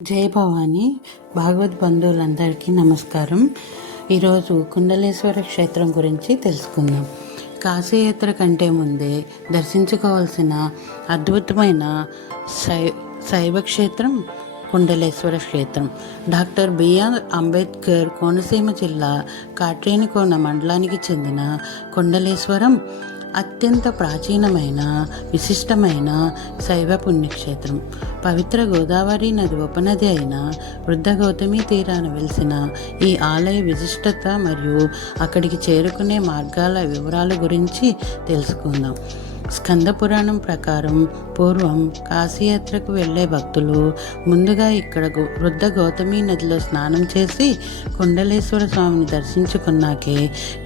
జై భవాని భాగవత్ బంధువులందరికీ నమస్కారం. ఈరోజు కుండలేశ్వర క్షేత్రం గురించి తెలుసుకుందాం. కాశీయాత్ర కంటే ముందే దర్శించుకోవాల్సిన అద్భుతమైన శైవ క్షేత్రం కుండలేశ్వర క్షేత్రం. డాక్టర్ బిఆర్ అంబేద్కర్ కోనసీమ జిల్లా కాట్రేనికోన మండలానికి చెందిన కుండలేశ్వరం అత్యంత ప్రాచీనమైన విశిష్టమైన శైవ పుణ్యక్షేత్రం. పవిత్ర గోదావరి నది ఉపనది అయిన వృద్ధ గౌతమి తీరాన వెలిసిన ఈ ఆలయ విశిష్టత మరియు అక్కడికి చేరుకునే మార్గాల వివరాల గురించి తెలుసుకుందాం. స్కంద పురాణం ప్రకారం పూర్వం కాశీయాత్రకు వెళ్ళే భక్తులు ముందుగా ఇక్కడ వృద్ధ గౌతమి నదిలో స్నానం చేసి కుండలేశ్వర స్వామిని దర్శించుకున్నాకే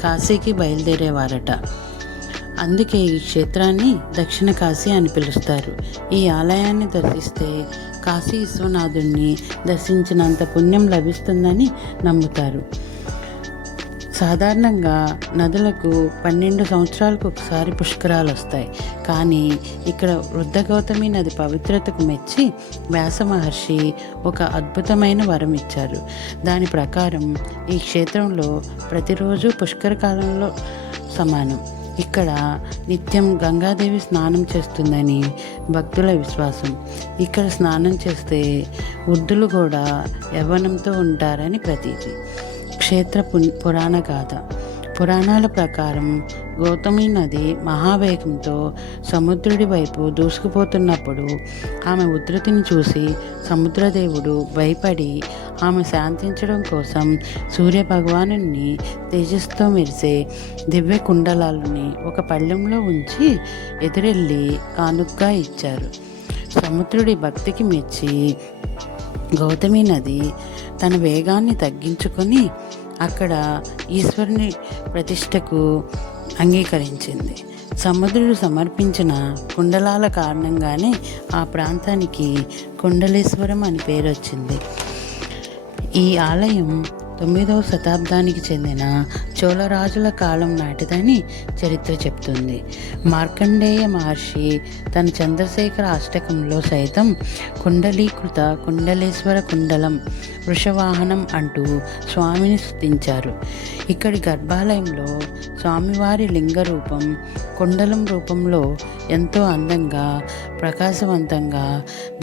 కాశీకి బయలుదేరేవారట. అందుకే ఈ క్షేత్రాన్ని దక్షిణ కాశీ అని పిలుస్తారు. ఈ ఆలయాన్ని దర్శిస్తే కాశీ విశ్వనాథుణ్ణి దర్శించినంత పుణ్యం లభిస్తుందని నమ్ముతారు. సాధారణంగా నదులకు 12 సంవత్సరాలకు ఒకసారి పుష్కరాలు వస్తాయి. కానీ ఇక్కడ వృద్ధ గౌతమి నది పవిత్రతకు మెచ్చి వ్యాస మహర్షి ఒక అద్భుతమైన వరం ఇచ్చారు. దాని ప్రకారం ఈ క్షేత్రంలో ప్రతిరోజు పుష్కర కాలంలో సమానం. ఇక్కడ నిత్యం గంగాదేవి స్నానం చేస్తుందని భక్తుల విశ్వాసం. ఇక్కడ స్నానం చేస్తే వృద్ధులు కూడా యవ్వనంతో ఉంటారని ప్రతీతి. క్షేత్ర పురాణ గాథ. పురాణాల ప్రకారం గౌతమి నది మహావేగంతో సముద్రుడి వైపు దూసుకుపోతున్నప్పుడు ఆమె ఉధృతిని చూసి సముద్రదేవుడు భయపడి ఆమె శాంతించడం కోసం సూర్యభగవాను తేజస్తో మెరిసే దివ్య కుండలాలని ఒక పళ్ళెంలో ఉంచి ఎదురెళ్ళి కానుకగా ఇచ్చారు. సముద్రుడి భక్తికి మెచ్చి గౌతమి నది తన వేగాన్ని తగ్గించుకొని అక్కడ ఈశ్వరుని ప్రతిష్టకు అంగీకరించింది. సముద్రుడు సమర్పించిన కుండలాల కారణంగానే ఆ ప్రాంతానికి కుండలేశ్వరం అని పేరు వచ్చింది. ఈ ఆలయం 9వ శతాబ్దానికి చెందిన చోళరాజుల కాలం నాటిదని చరిత్ర చెప్తుంది. మార్కండేయ మహర్షి తన చంద్రశేఖర అష్టకంలో సైతం కుండలీకృత కుండలేశ్వర కుండలం వృషవాహనం అంటూ స్వామిని స్తుతించారు. ఇక్కడి గర్భాలయంలో స్వామివారి లింగ రూపం కుండలం రూపంలో ఎంతో అందంగా ప్రకాశవంతంగా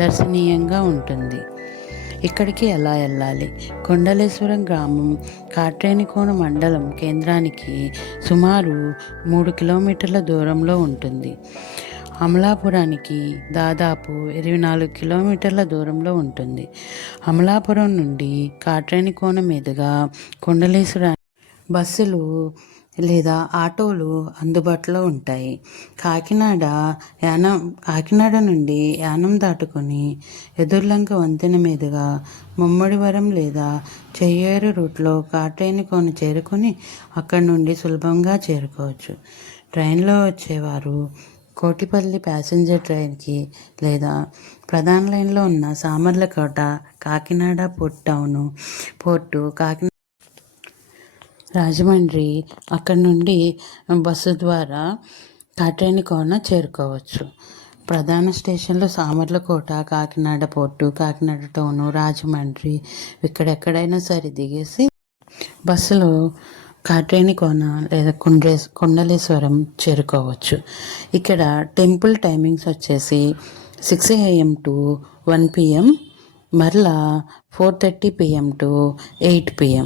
దర్శనీయంగా ఉంటుంది. ఇక్కడికి ఎలా వెళ్ళాలి? కుండలేశ్వరం గ్రామం కాట్రేనికోన మండలం కేంద్రానికి సుమారు 3 కిలోమీటర్ల దూరంలో ఉంటుంది. అమలాపురానికి దాదాపు 24 కిలోమీటర్ల దూరంలో ఉంటుంది. అమలాపురం నుండి కాట్రేనికోన మీదుగా కుండలేశ్వరానికి బస్సులు లేదా ఆటోలు అందుబాటులో ఉంటాయి. కాకినాడ నుండి యానం దాటుకొని ఎదుర్లంక వంతెన మీదుగా ముమ్మడివరం లేదా చెయ్యేరు రూట్లో కాట్రేనికోన చేరుకొని అక్కడి నుండి సులభంగా చేరుకోవచ్చు. ట్రైన్లో వచ్చేవారు కోటిపల్లి ప్యాసింజర్ ట్రైన్కి లేదా ప్రధాన లైన్లో ఉన్న సామర్లకోట కాకినాడ పోర్టు కాకినాడ రాజమండ్రి అక్కడి నుండి బస్సు ద్వారా కాట్రేనికోన చేరుకోవచ్చు. ప్రధాన స్టేషన్లు సామర్లకోట, కాకినాడ పోర్టు, కాకినాడ టౌను, రాజమండ్రి. ఇక్కడెక్కడైనా సరే దిగేసి బస్సులో కాట్రేనికోన లేదా కుండలేశ్వరం చేరుకోవచ్చు. ఇక్కడ టెంపుల్ టైమింగ్స్ వచ్చేసి 6 AM to 1 PM, మరలా 4:30 PM to 8 PM.